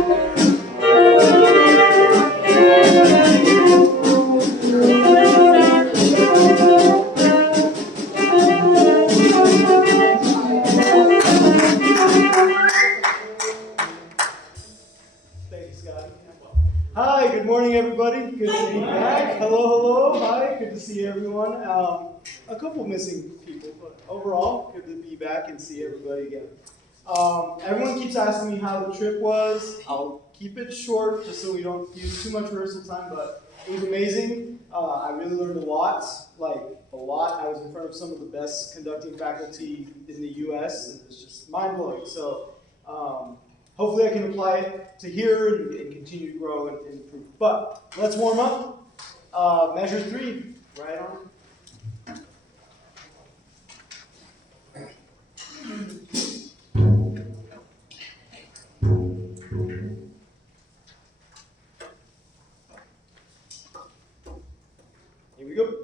Hi, good morning, everybody. Good to be back. Hello, hello. Hi, good to see everyone. A couple missing people, but overall, good to be back and see everybody again. Everyone keeps asking me how the trip was. I'll keep it short just so we don't use too much rehearsal time, but it was amazing. I really learned a lot, like a lot. I was in front of some of the best conducting faculty in the US, and it's just mind-blowing. So hopefully I can apply it to here and continue to grow and improve. But let's warm up. Measure 3, right on. Here we go.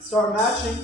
Start matching.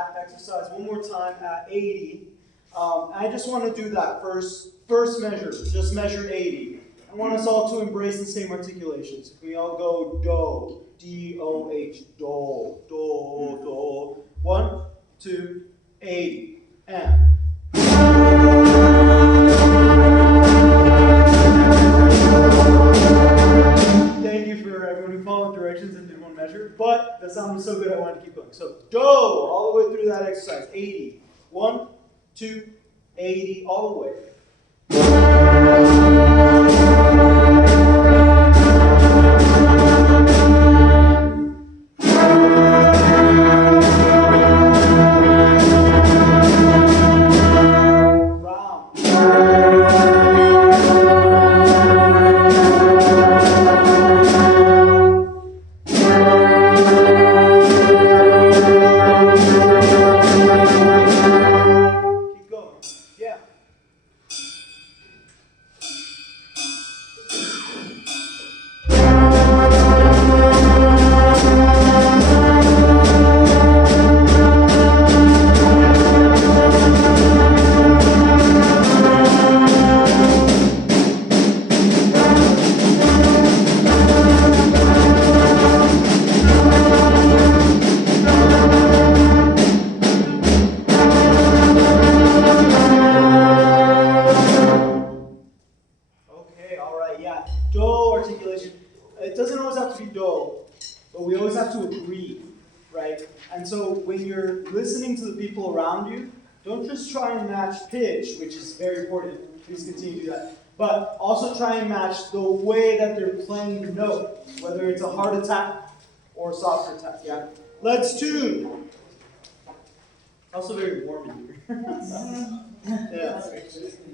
that exercise one more time at 80. I just want to do that first measure, just measure 80. I want us all to embrace the same articulations. We all go do, D-O-H, do, do, do. 1, 2, 80, and. Thank you for everyone who followed directions and did one measure, but that sounded so good I wanted to keep going. So do, all the way through that exercise, 80. 1, 2, 80, all the way. Don't just try and match pitch, which is very important. Please continue to do that. But also try and match the way that they're playing the note, whether it's a hard attack or a softer attack. Yeah. Let's tune. Also very warm in here. Yeah.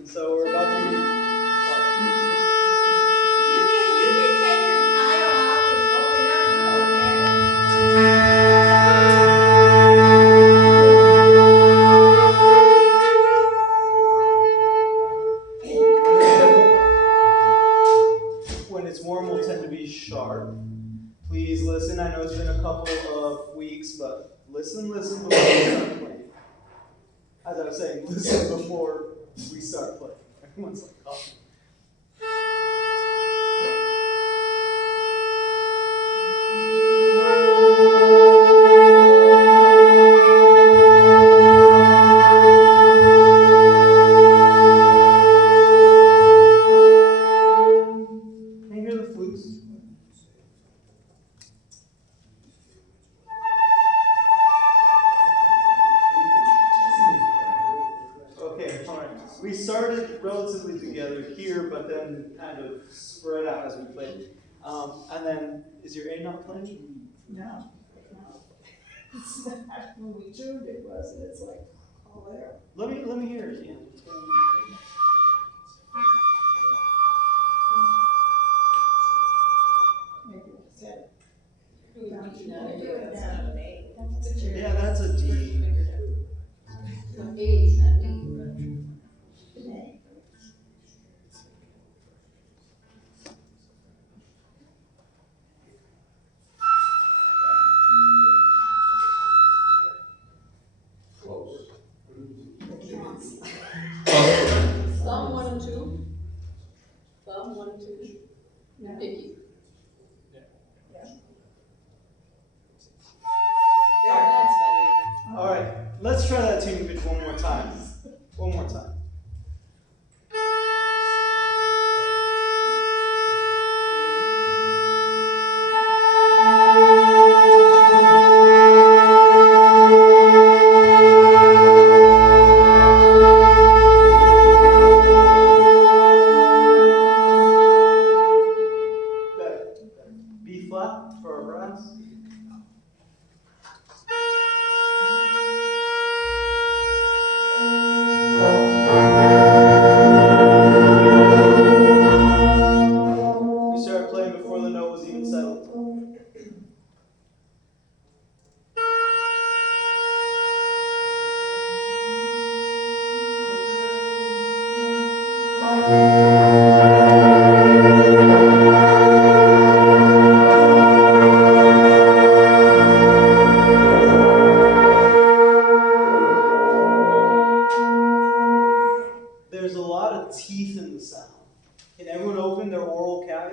So we're about to. You can take your title off and open up the When it's warm, we'll tend to be sharp. Please listen. I know it's been a couple of weeks, but listen before we start playing. As I was saying, listen before we start playing. Everyone's like, oh. We started relatively together here, but then kind of spread out as we played. And then, is your A not playing? No. It's not when we tuned it, was it? It's like all there. Let me hear it. Yeah. Maybe it's it. Yeah, that's a D. Thumb 1 and 2. Thumb 1 and 2. Yeah. Pinky. That's better. All right, let's try that tune pitch one more time. One more time. B flat for our brass. We started playing before the note was even settled.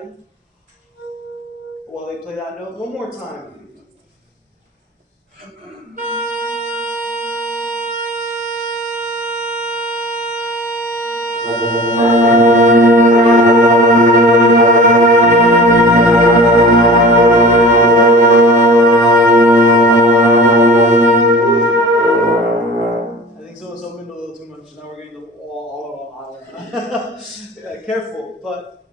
happen while they play that note. One more time. I think someone's opened a little too much. Now we're getting the yeah, careful, but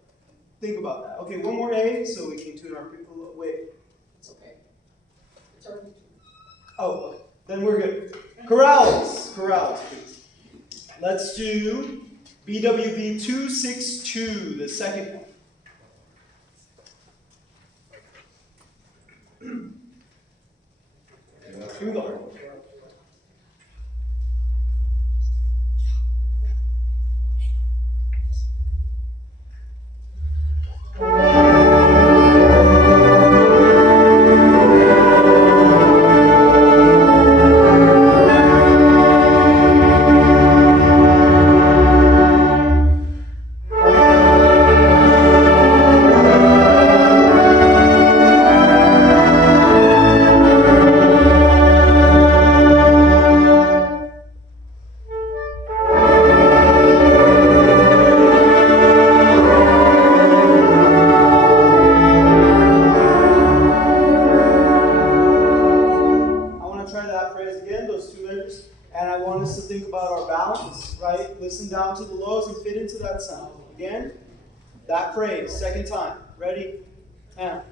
think about that. Okay, one more A so we can tune our people. Wait. It's okay. It's already two. Oh, okay. Then we're good. Chorales, please. Let's do BWV 262, the second one. Here we go. Down to the lows and fit into that sound. Again, that phrase, second time. Ready? And.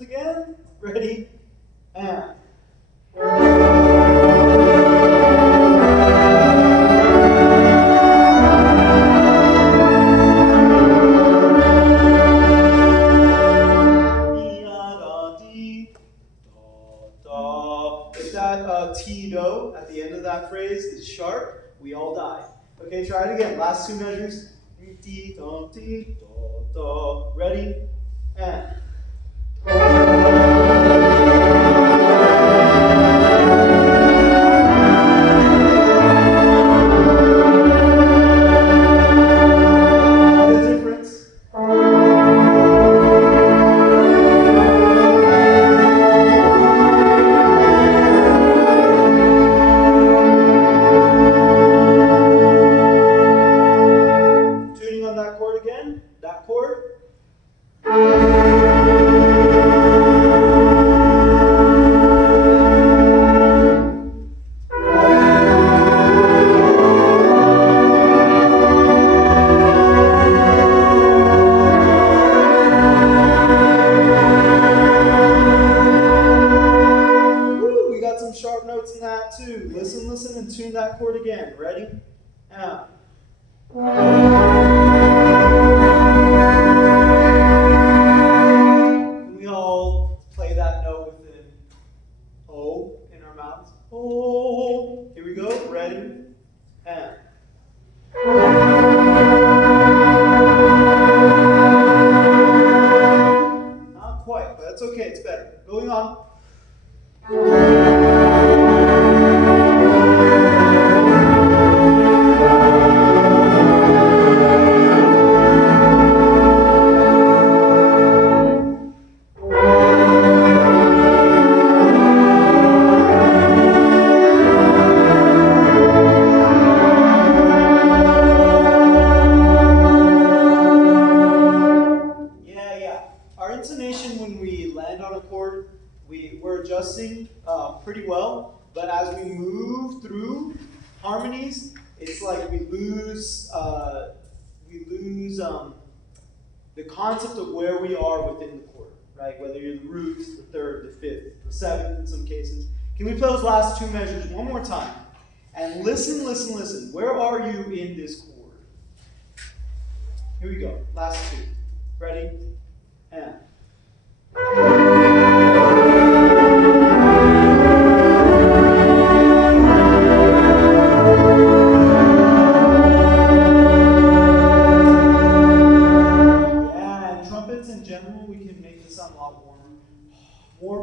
Again, ready, and. If that T-do at the end of that phrase is sharp, we all die. Okay, try it again. Last two measures. Ready, and. Listen, and tune that chord again. Ready? Now. Can we all play that note with an O in our mouths? Oh. Here we go. Ready? And. Not quite, but that's okay. It's better. Going on. We're adjusting pretty well, but as we move through harmonies, it's like we lose the concept of where we are within the chord, right? Whether you're the root, the third, the fifth, the seventh in some cases. Can we play those last two measures one more time? And listen, listen, listen. Where are you in this chord? Here we go. Last two. Ready? And.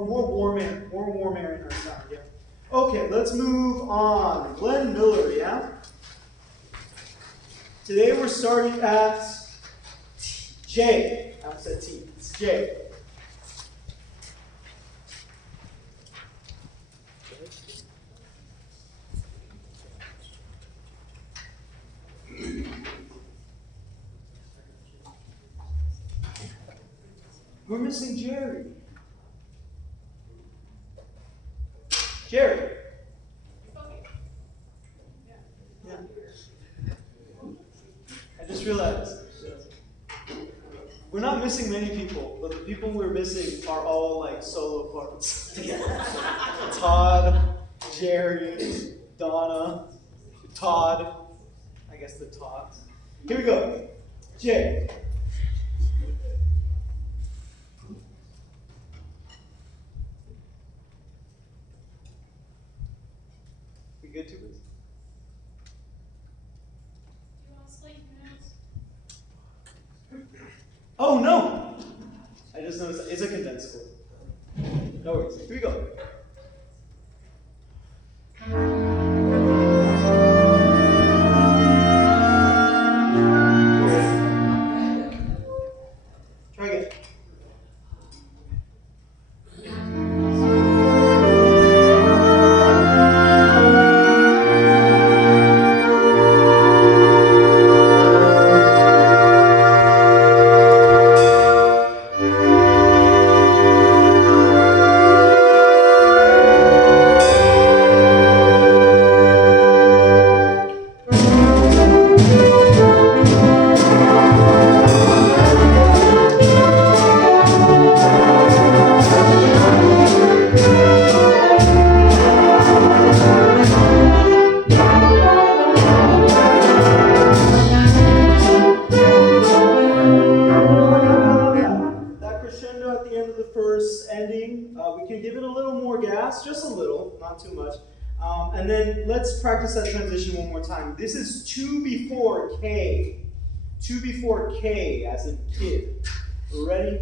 more warm air in our sound, yeah. Okay, let's move on. Glenn Miller, yeah? Today we're starting at J. I almost said T. It's J. We're missing Jerry. Jerry. Yeah. I just realized we're not missing many people, but the people we're missing are all like solo parts. Todd, Jerry, Donna, Todd. I guess the Todds. Here we go. J. We good to this? Oh no! I just noticed it's a condensed word. No worries. Here we go. Try again. That crescendo at the end of the first ending, we can give it a little more gas, just a little, not too much. And then let's practice that transition one more time. This is 2 before K. 2 before K as in kid. Ready?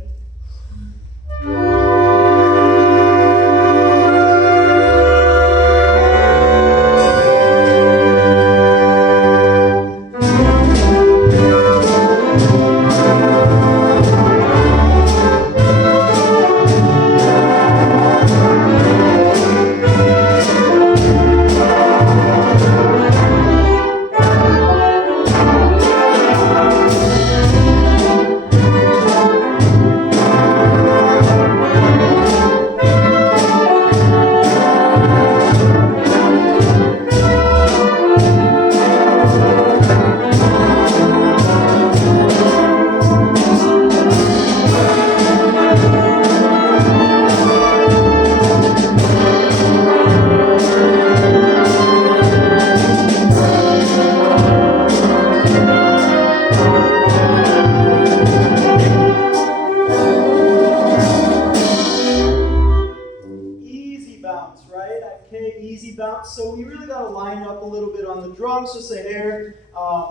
So we really got to line up a little bit on the drums, just a hair,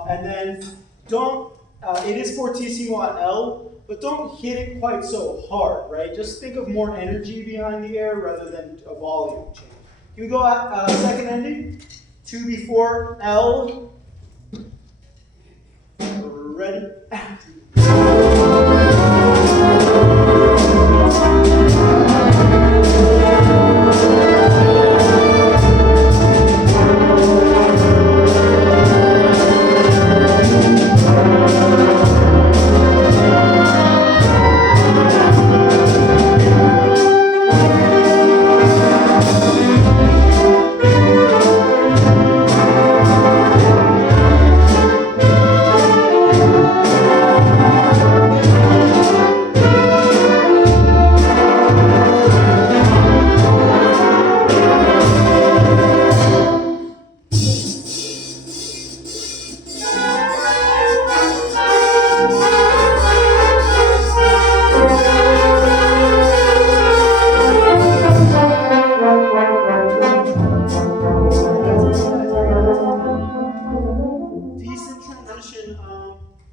and then don't, it is fortissimo at L, but don't hit it quite so hard, right? Just think of more energy behind the air rather than a volume change. Can we go at second ending? 2 before L. Ready?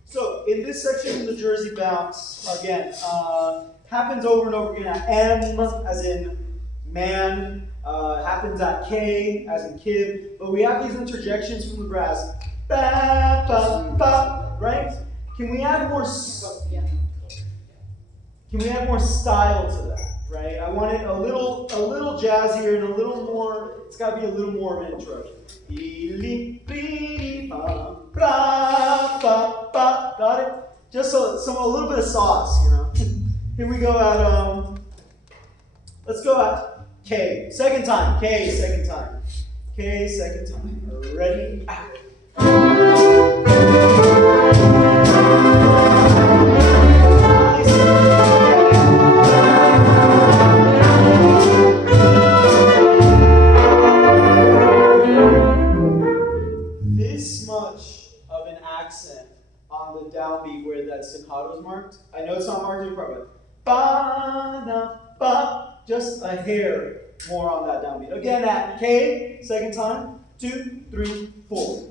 So in this section, the Jersey bounce, again, happens over and over again at M, as in man, happens at K, as in kid, but we have these interjections from the brass. Ba, ba, ba, right? Can we add more style to that, right? I want it a little jazzier and a little more, it's got to be a little more of an intro. Got it? Just a little bit of sauce, you know. Here we go at, let's go at K. Second time. K, second time. K, second time. Ready? This much of an accent on the downbeat where that staccato is marked. I know it's not marked in part, but ba na ba, just a hair more on that downbeat. Again at K, second time. 2, 3, 4.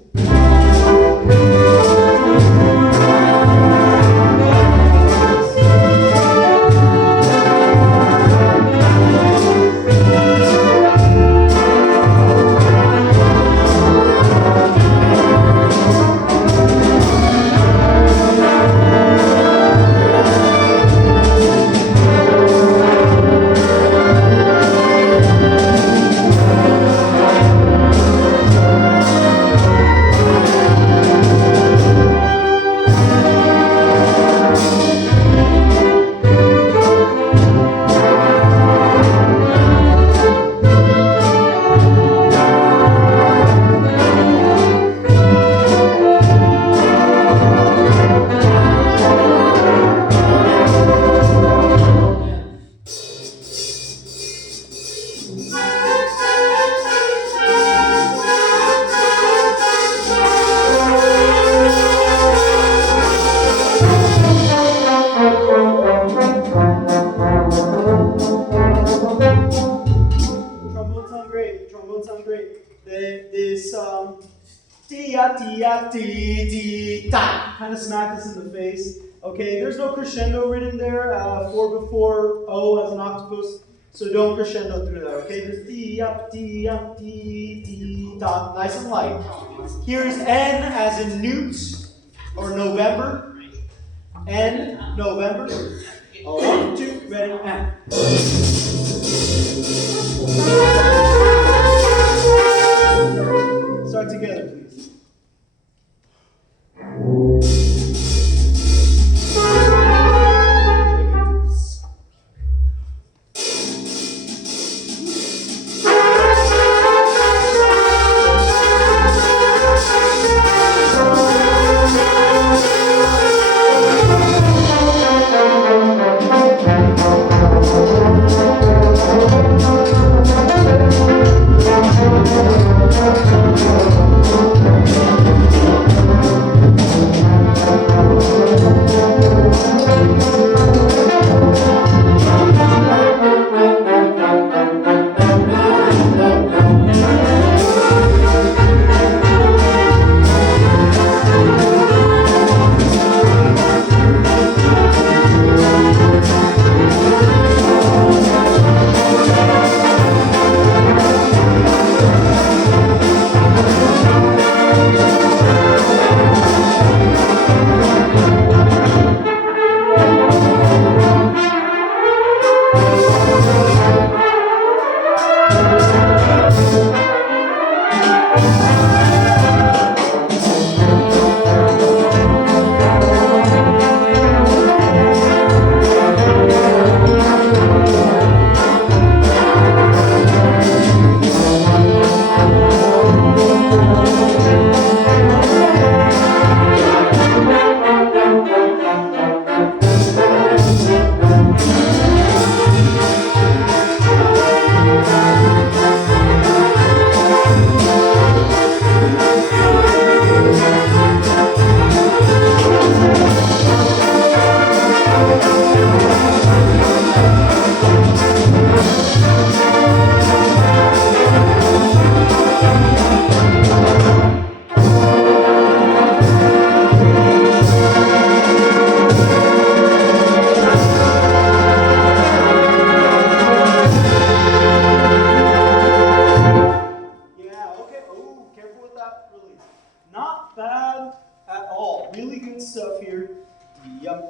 Kind of smacked us in the face. Okay, there's no crescendo written there. 4 before O as an octopus, so don't crescendo through that. Okay, just D up, D up, D D dot, nice and light. Here's N as in Newt or November. N November. 1, 2, ready, and. Start together, please.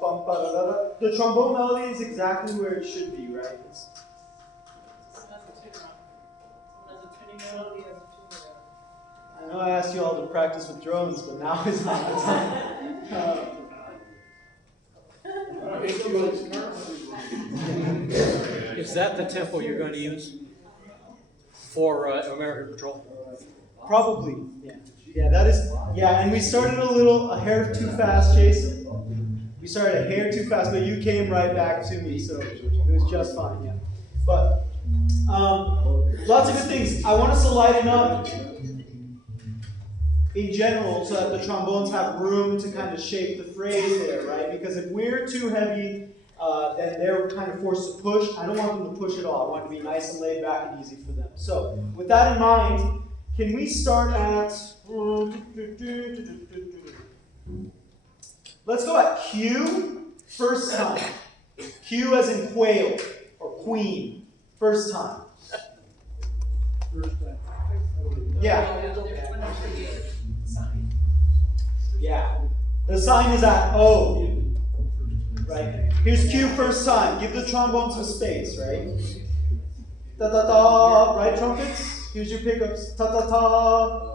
bum, ba, da, da, da. The trombone melody is exactly where it should be, right? I know I asked you all to practice with drones, but now is not the time. Is that the tempo you're going to use for American Patrol? Probably, yeah. Yeah, that is, yeah, and we started a hair too fast, Jason. We started a hair too fast, but you came right back to me, so it was just fine, yeah. But, lots of good things. I want us to lighten up in general so that the trombones have room to kind of shape the phrase there, right? Because if we're too heavy, then they're kind of forced to push. I don't want them to push at all. I want it to be nice and laid back and easy for them. So, with that in mind, can we start at, let's go at Q, first time. Q as in quail, or queen, first time. Yeah. Yeah. The sign is at O. Right? Here's Q first time. Give the trombone some space, right? Ta ta ta, right trumpets? Here's your pickups. Ta ta ta.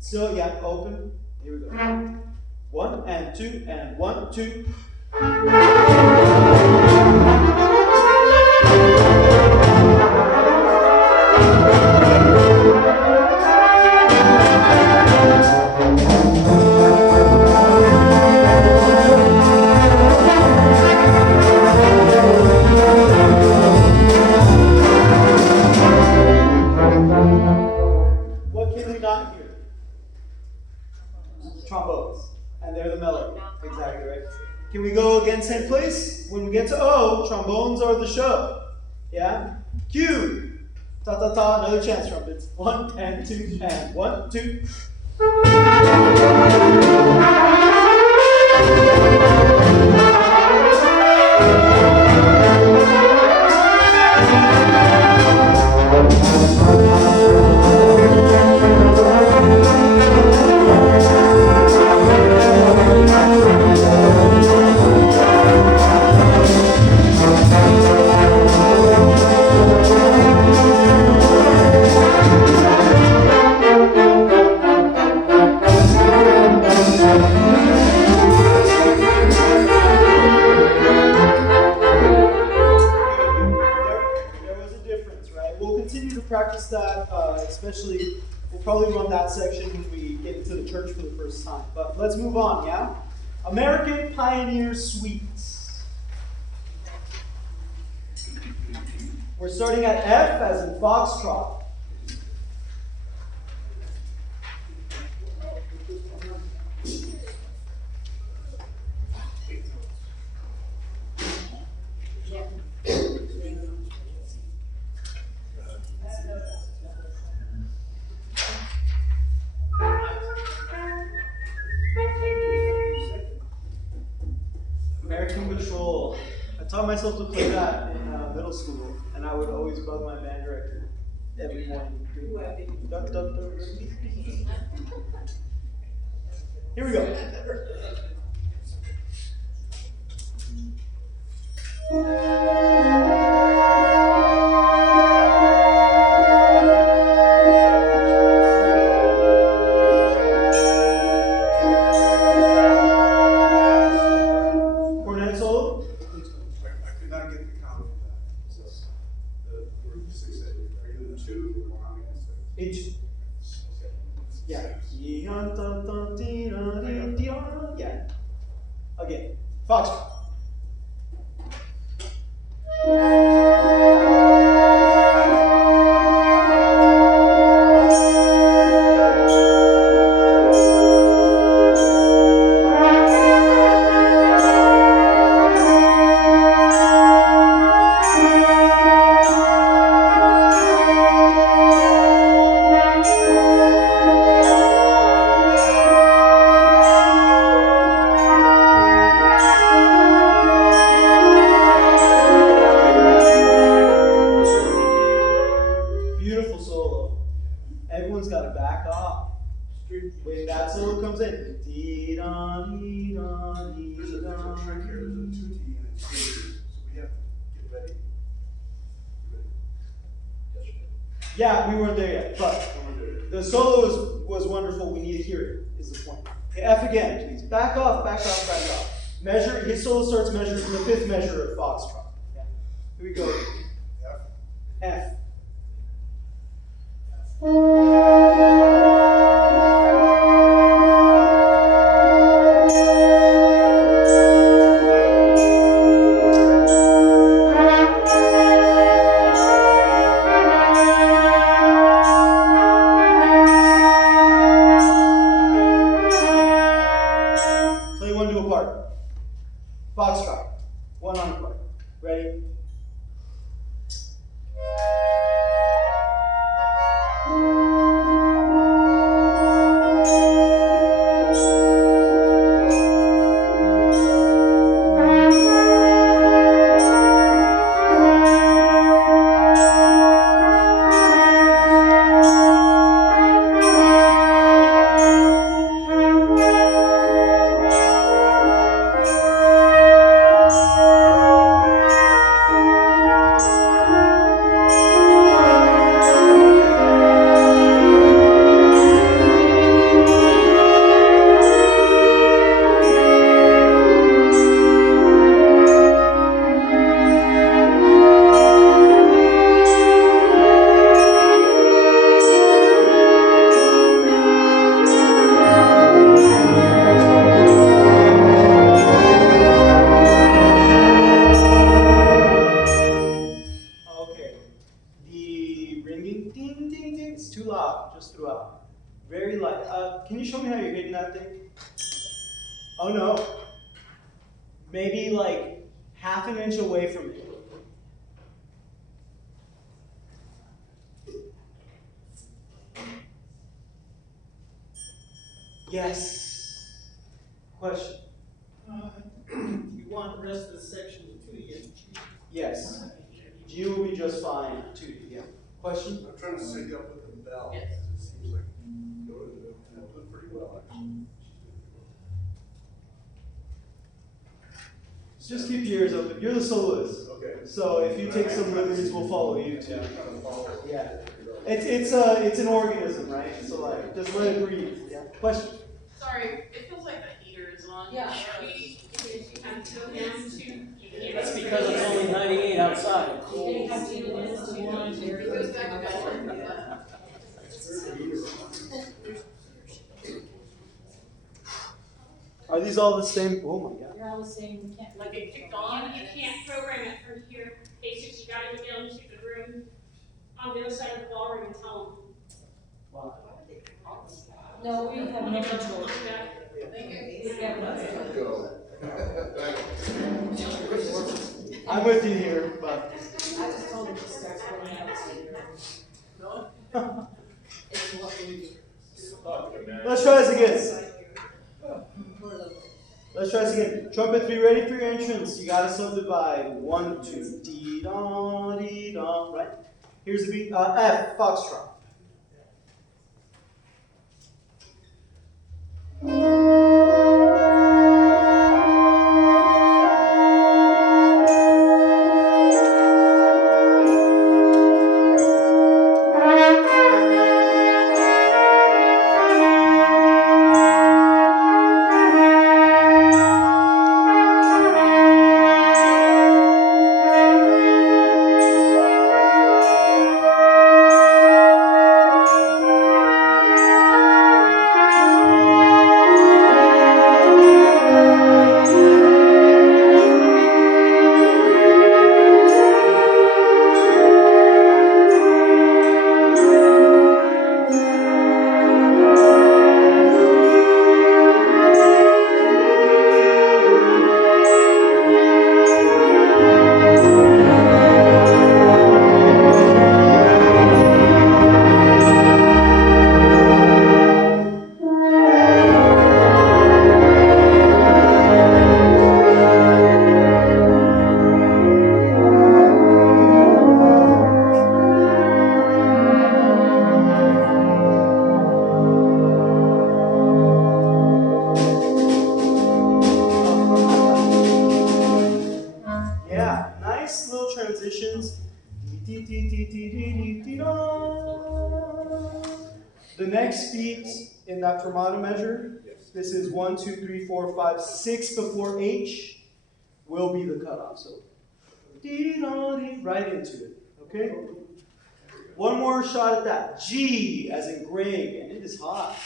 Still, yeah, open. Here we go. 1 and 2 and 1, 2. What can we not hear? Trombones. And they're the melody. Exactly right. Can we go again, same place? When we get to O, trombones are the show. Yeah? Q. Ta ta ta, another chance trumpets. 1 and 2 and 1, 2. Practice that, especially, we'll probably run that section when we get into the church for the first time. But let's move on, yeah? American Pioneer Suites. We're starting at F as in Foxtrot. American Patrol. I taught myself to play that in middle school, and I would always bug my band director every morning. Duck, duck, duck. Here we go. Cornet solo. I could not get the count of that. So, the group 6 are you the 2 or how many? H. Yeah. Yeah. Again. Foxtrot. when that solo comes in, dee da dee da dee There's a da. trick here, there's a 2T and a 2, so we have to get ready. Yeah, we weren't there yet, but the solo was wonderful. We need to hear it, is the point. Okay, F again, please. Back off, back off, back off. Measure, his solo starts measuring from the fifth measure of Foxtrot. Yeah. Here we go. F. Play one to a part. Foxtrot. One on a part. Ready? Okay. The ringing ding ding ding, it's too loud, just throughout. Very light. Can you show me how you're hitting that thing? Oh no. Maybe like half an inch away from it. Yes. Question. You want the rest of the section to you. Yes. G will be just fine too. Yeah. Question? I'm trying to sync up with the bell, Yes. because it seems like you're doing pretty well, actually. Just keep your ears open. You're the soloist. Okay. So if you take some liberties, we'll follow you Yeah, too. I'm trying to follow. Yeah. It's an organism, right? So like just let it breathe. Yeah. Question? Sorry, it feels like the heater is on. Yeah. Until down to. That's because it's only 98 outside. It goes back to bedroom. Are these all the same? Oh my god. You're all the same, you can't. Like it kicked on. You can't program it from here. Basically, you gotta go down to the room on the other side of the ballroom and tell Wow. No, we have them. no control. Thank We have no control. Go. I'm with you here, but I just told him to start going out. It's what we do. let's try this again. Let's try this again. Trumpet, be ready for your entrance. You gotta subdivide. 1, 2, dee da dee da. Right? Here's the beat. F, Foxtrot. the next beat in that fermata measure, this is 1, 2, 3, 4, 5, 6 before H, will be the cutoff. So, dee-da-dee, right into it. Okay? One more shot at that. G, as in Greg, and it is hot.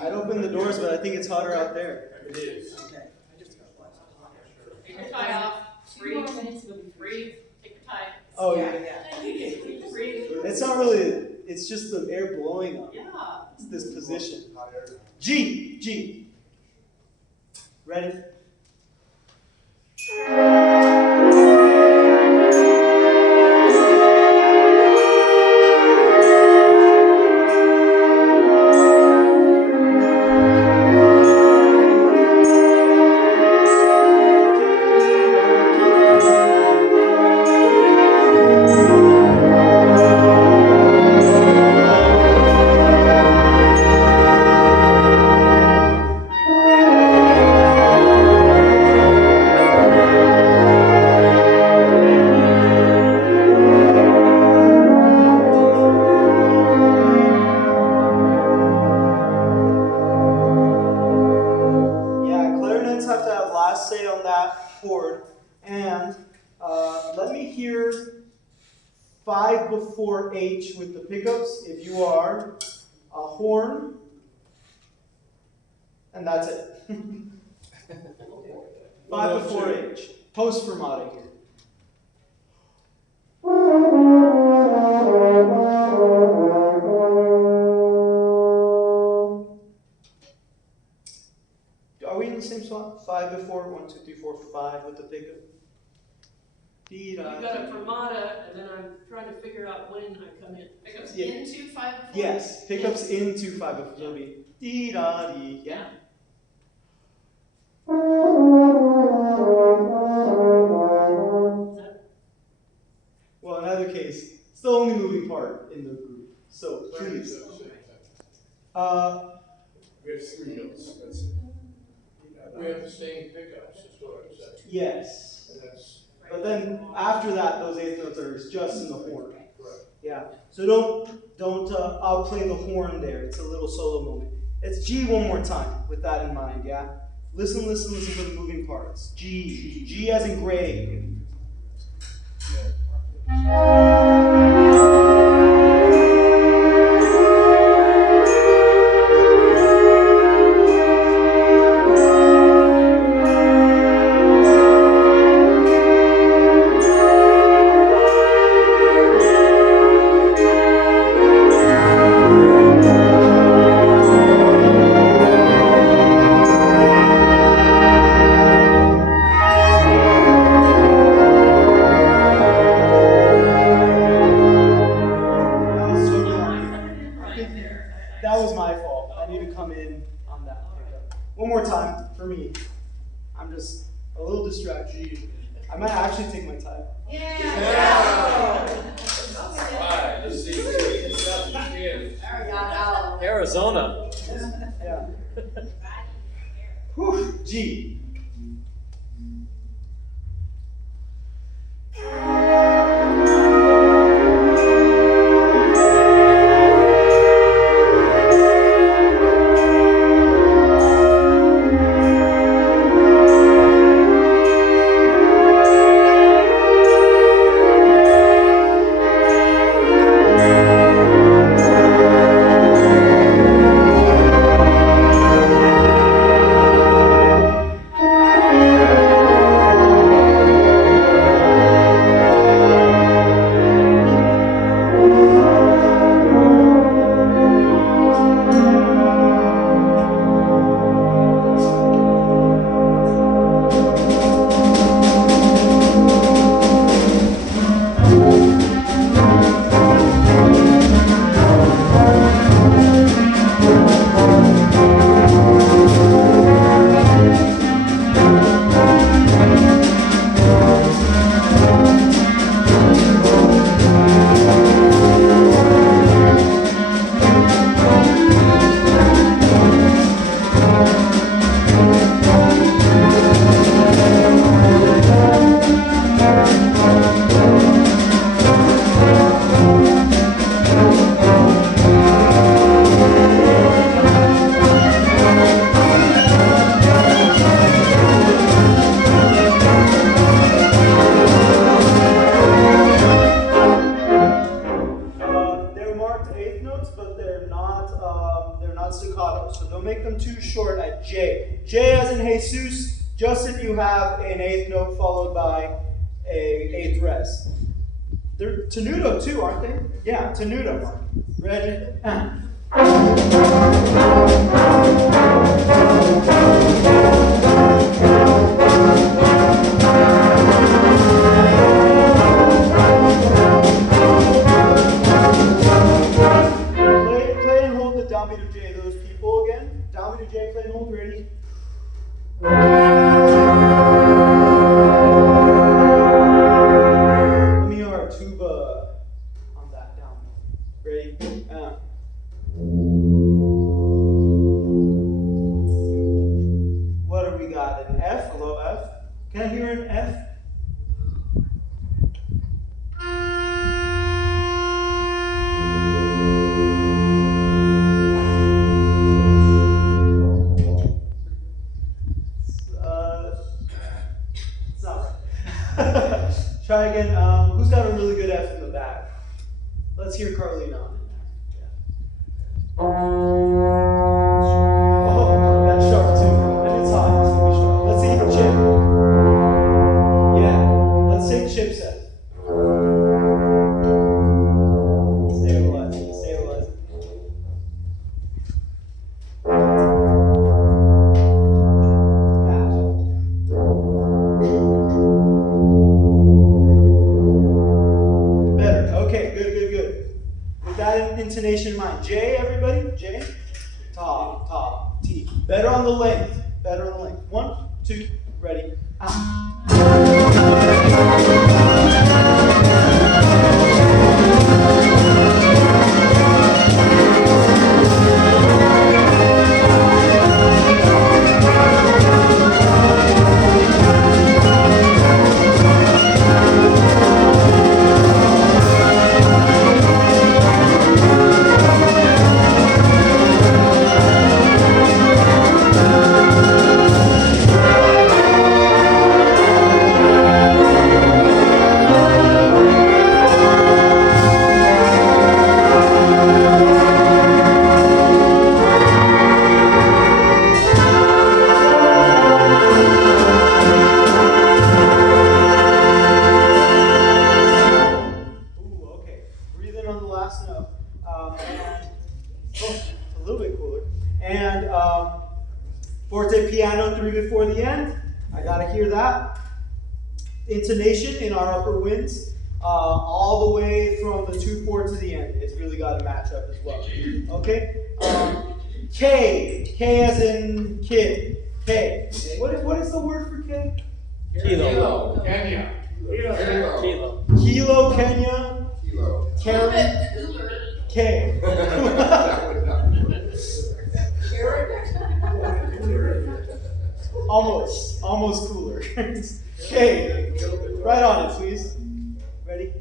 I'd open the doors, but I think it's hotter out there. It is. Take your tie off. Breathe. Breathe. Take your tie. Oh, yeah. Breathe. It's not really, it's just the air blowing up. Yeah. It's this position. G, G. Ready? Yeah, clarinets have to have last say on that chord. And let me hear 5 before H with the pickups if you are a horn. And that's it. 5 before H. Post fermata here. Are we in the same spot? 5 before, 1, 2, 3, 4, 5 with the pickup. You got a fermata, and then I'm trying to figure out when I come in. Pickups Yeah. into 5 before. Yes, pickups into 5 before. So it'll be dee da dee. Yeah. Well, in either case, it's the only moving part in the group. So please. We have 3 notes, that's it. We have the same pickups, is what I'm saying. Yes. And that's, But then after that, those 8th notes are just in the horn. right. Yeah. So don't outplay the horn there. It's a little solo moment. It's G one more time with that in mind. Yeah. Listen for the moving parts. G. G as in Greg. That was totally on me. Right there. That was my fault. I need to come in on that pickup. One more time for me. I'm just a little distracted. I might actually take my time. Right, let's see, it's up to again. Arizona. Yeah. Whew. G. eighth notes, but they're not staccato. So don't make them too short at J. J as in Jesus, just if you have an eighth note followed by a eighth res. They're tenuto too, aren't they? Yeah, tenuto. Mark. Ready? Play and hold the down B to J, those people again. Down B to J, play and hold, ready? Let me hear our tuba on that down. Ready? What do we got? An F? Hello, F? Can I hear an F? It's not right. Try again. Who's got a really good F in the back? Let's hear Carlina on it. Oh, that's sharp too. And it's hot. It's gonna be sharp. Let's see Chip. Yeah. Let's take Chip's F. Stabilize it. Stabilize it. Better. Okay, good, good, good. With that intonation in mind. J, everybody? J? Top, top, T. Better on the length. Better on the length. 1, 2, ready. Ooh, okay. Breathe in on the last note. It's a little bit cooler. And forte piano 3 before the end. I gotta hear that. Intonation in our upper winds, all the way from the 2/4 to the end. It's really gotta match up as well. Okay? K. K as in kid. K. What is the word for K? Kilo. Kenya. Kilo. Kilo, Kenya. Kilo. Karen. K. Almost cooler. K. Right on it, please. Ready?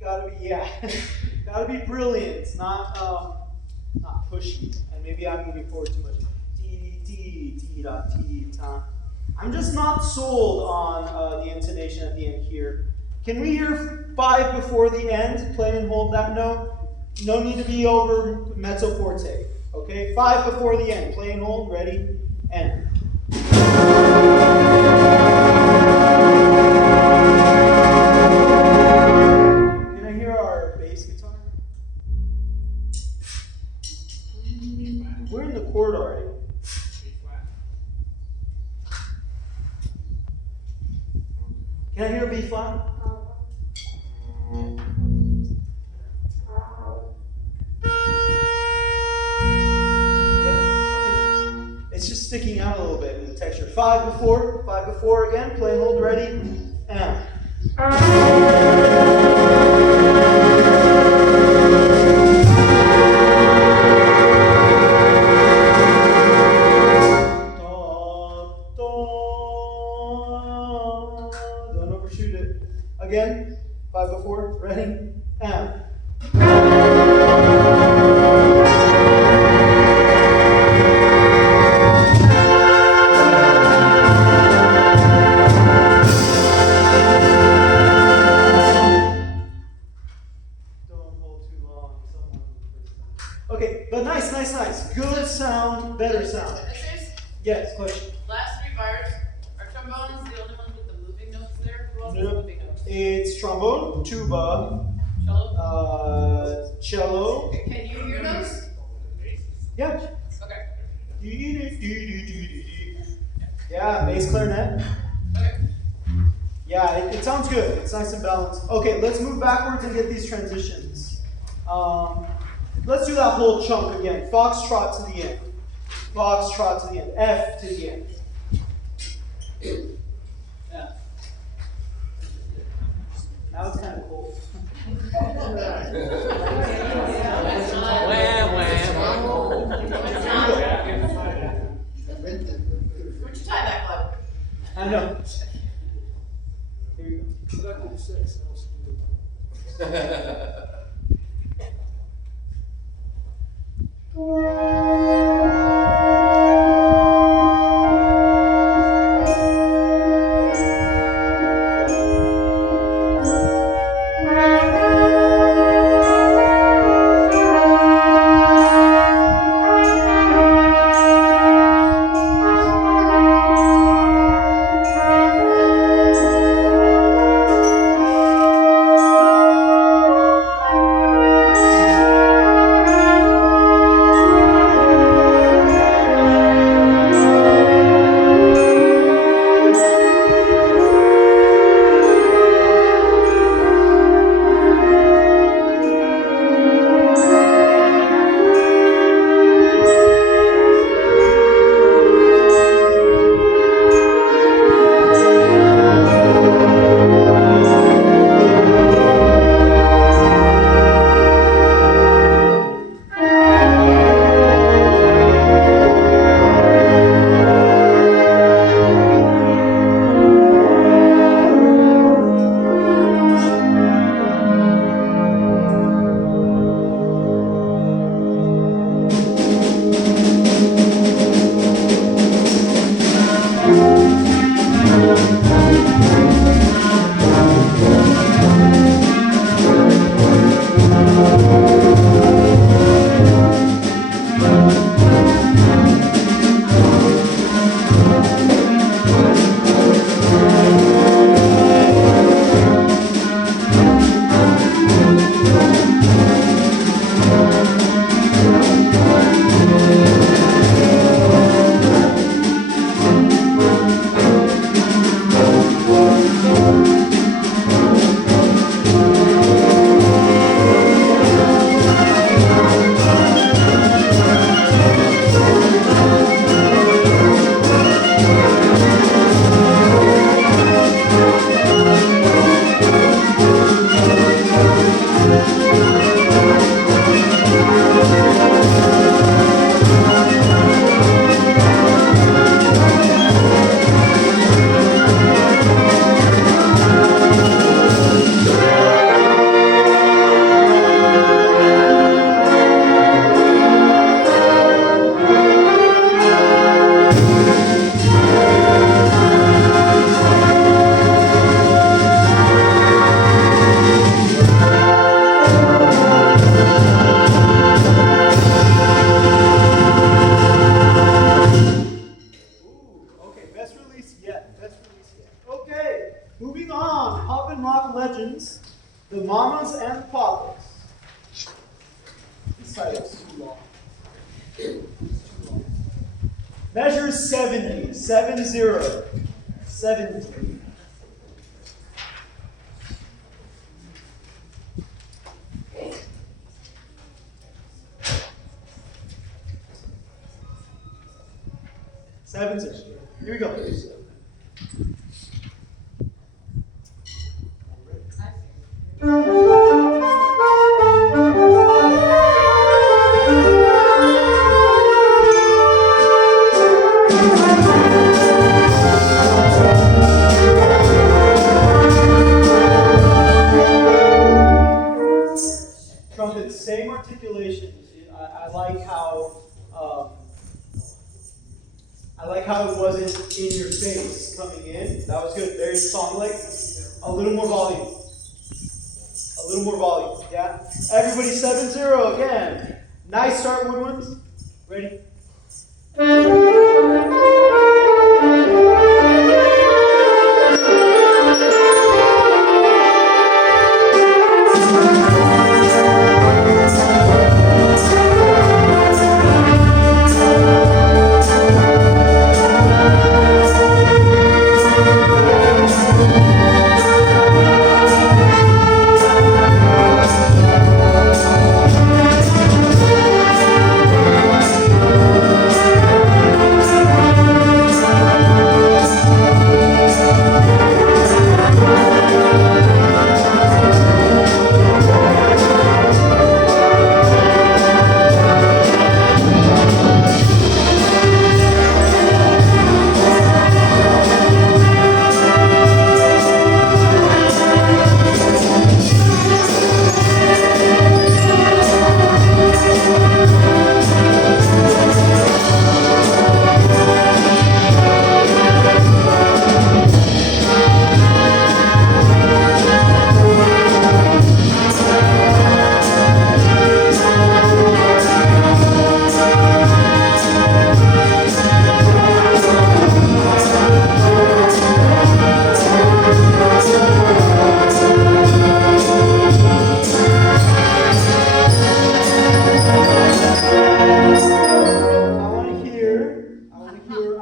Gotta be, yeah. Gotta be brilliant, not pushy. And maybe I'm moving forward too much. T-ta. I'm just not sold on the intonation at the end here. Can we hear 5 before the end? Play and hold that note. No need to be over mezzo forte. Okay? 5 before the end. Play and hold. Ready? End. Can I hear our bass guitar? We're in the chord already. Can I hear B flat? Yeah, okay. It's just sticking out a little bit in the texture. 5 before again, play and hold, ready, and. Don't overshoot it. Again, 5 before, ready, and. Okay, but nice. Good sound, better sound. Yes, question. Last 3 bars, are trombones the only ones with the moving notes there? Who else has No. moving notes? It's trombone, tuba, Cello? cello. Can you hear those? Yeah. Okay. Yeah, bass clarinet. Okay. Yeah, it sounds good. It's nice and balanced. Okay, let's move backwards and get these transitions. Let's do that whole chunk again. Foxtrot to the end. Foxtrot to the end. F to the end. Yeah. Now it's kind of cool. Where'd you tie that club? I know. Here you go. Back to the 6. legends, the mamas and the papas. This title's too long. Measure 70, 70, 70. 7-0. Here we go. Trumpets, same articulations. I like how it wasn't in your face coming in. That was good. Very song-like. A little more volume. A little more volume. Yeah. Everybody 7-0 again. Nice start, woodwinds. Ready?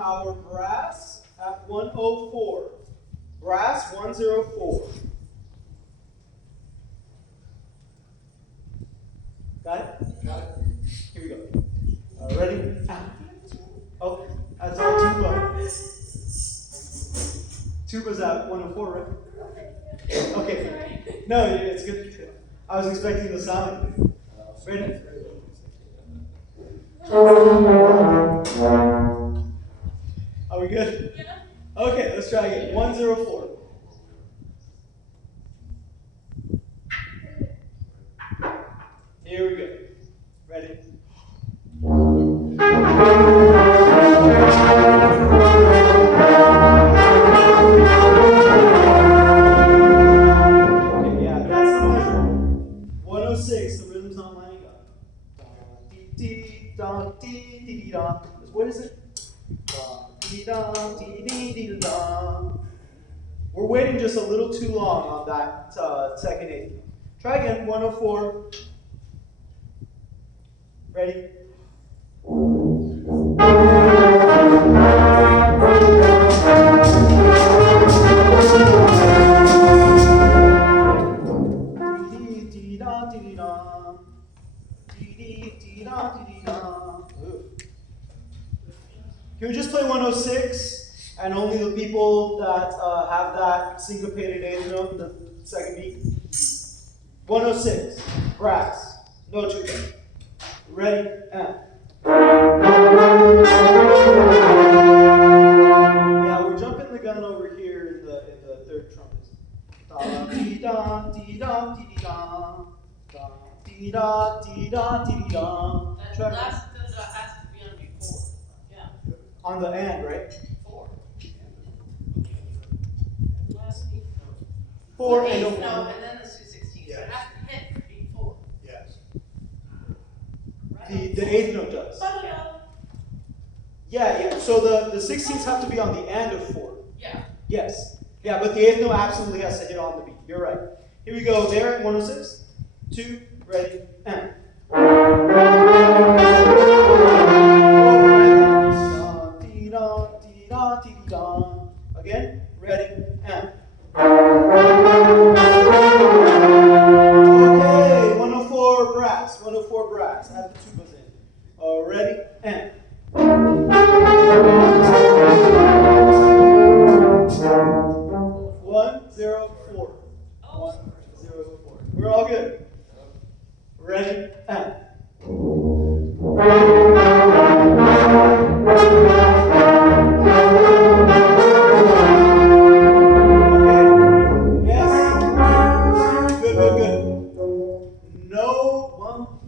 Our brass at 104. Brass 104. Got it? Got it. Here we go. Ready? Oh, that's all tuba. Tuba's at 104, right? Okay. No, it's good. I was expecting the sound. Ready? Are we good? Yeah. Okay, let's try again. 104. Here we go. Ready? Okay, yeah, that's the measure. 106, the rhythm's not lining up. Da-dee-da-dee-dee-da. What is it? Da-dee-da-dee-dee-dee-da. We're waiting just a little too long on that second eighth. Try again, 104. Ready? Can we just play 106 and only the people that have that syncopated eighth note in the second beat? 106, brass, no tuba. Ready, and. Yeah, we're jumping the gun over here in the third trumpet. Da-dee-da-dee-da-dee-da. Da-dee-da-dee-da-dee-da. That last stanza has to be on before. Yeah. On the and, right? 4. Last eighth note. 4 and Eighth a note, 1. and then the 2/16. Yes. So it has to hit beat 4. Yes. Right? The eighth note does. Yeah. So the 16ths have to be on the and of 4. Yeah. Yes. Yeah, but the eighth note absolutely has to hit on the beat. You're right. Here we go. There, 106. 2, ready, and. Again, ready, and. Okay, 104 brass, 104 brass. Add the tubas in. Ready, and. 0, 4. 1, 0, 4. We're all good. Ready? And. Okay. Yes. Good, good, good. No, well,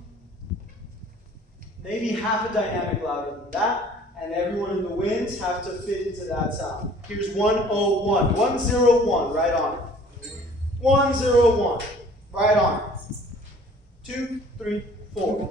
maybe half a dynamic louder than that. And everyone in the winds have to fit into that sound. Here's 101. 101, right on it. 101, right on it. 2, 3, 4.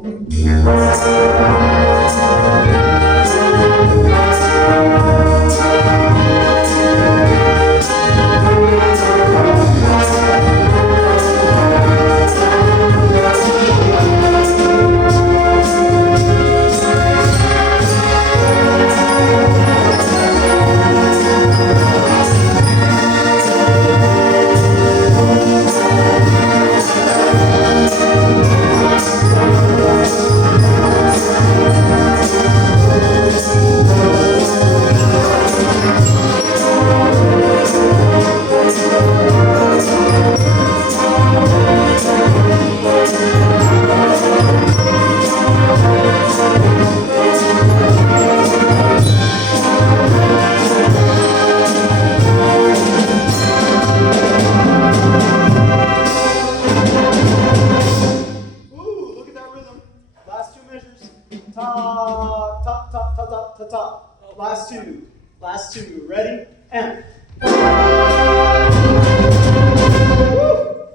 Last two, ready? And. Woo!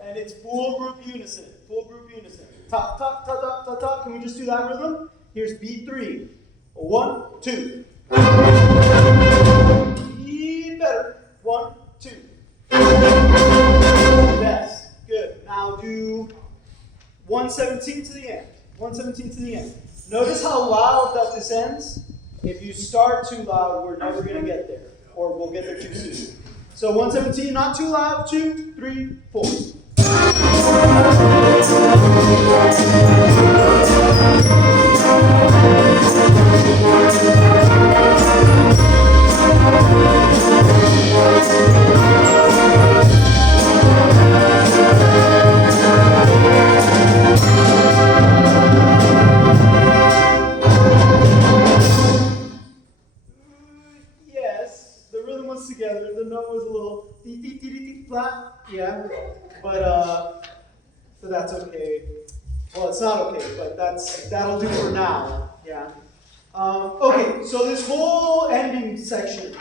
And it's full group unison, full group unison. Top, top, top, top, top, top. Can we just do that rhythm? Here's beat 3. 1, 2. Even better. 1, 2. Yes, good. Now do 117 to the end. 117 to the end. Notice how loud that this ends. If you start too loud, we're never going to get there, or we'll get there too soon. So 117, not too loud. 2, 3, 4. Yes, the rhythm was together. The note was a little flat. Yeah, but so that's okay. Well, it's not okay, but that'll do for now. Yeah. Okay, so this whole ending section,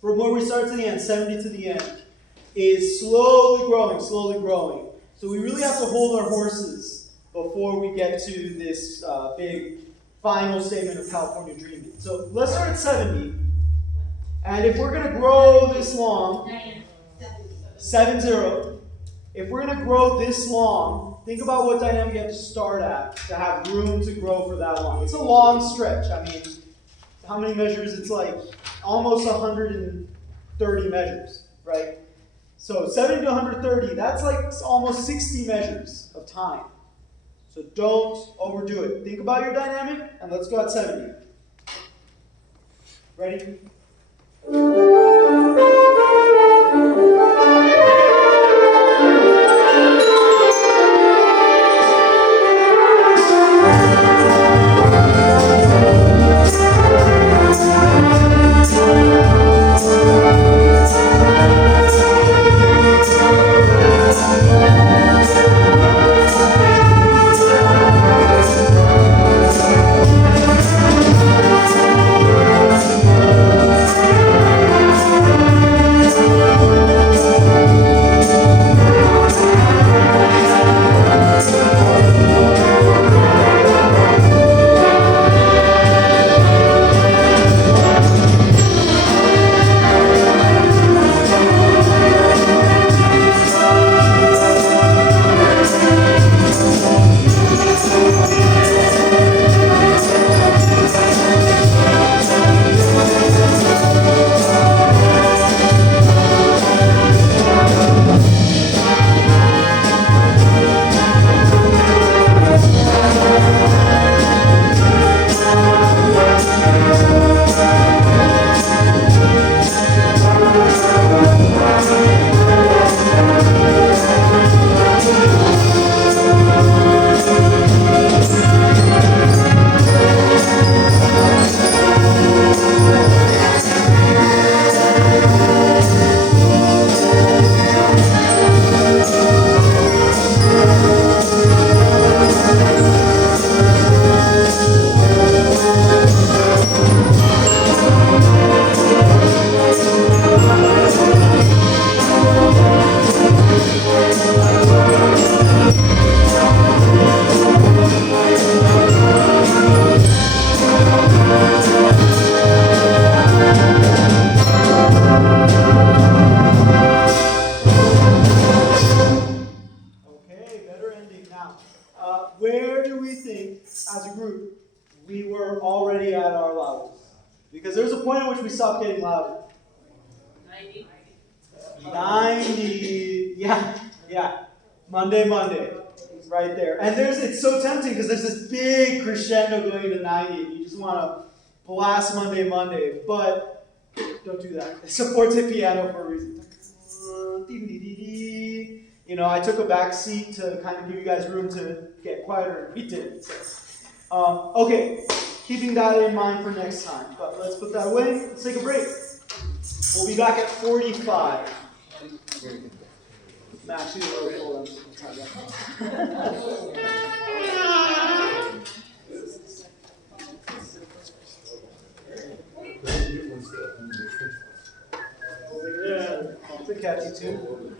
from where we start to the end, 70 to the end, is slowly growing, slowly growing. So we really have to hold our horses before we get to this big final statement of California Dreaming. So let's start at 70. And if we're going to grow this long, 7-0, if we're going to grow this long, think about what dynamic you have to start at to have room to grow for that long. It's a long stretch. I mean, how many measures? It's like almost 130 measures, right? So 70 to 130, that's like almost 60 measures of time. So don't overdo it. Think about your dynamic, and let's go at 70. Ready? as a group, we were already at our loudest. Because there was a point at which we stopped getting louder. 90, yeah. Monday. It's right there. And it's so tempting because there's this big crescendo going to 90 and you just want to blast Monday, but don't do that. It supports a piano for a reason. You know, I took a back seat to kind of give you guys room to get quieter, and we did. So. Okay, keeping that in mind for next time. But let's put that away. Let's take a break. We'll be back at 45. I'm actually a little full. Yeah, I'll take catchy too.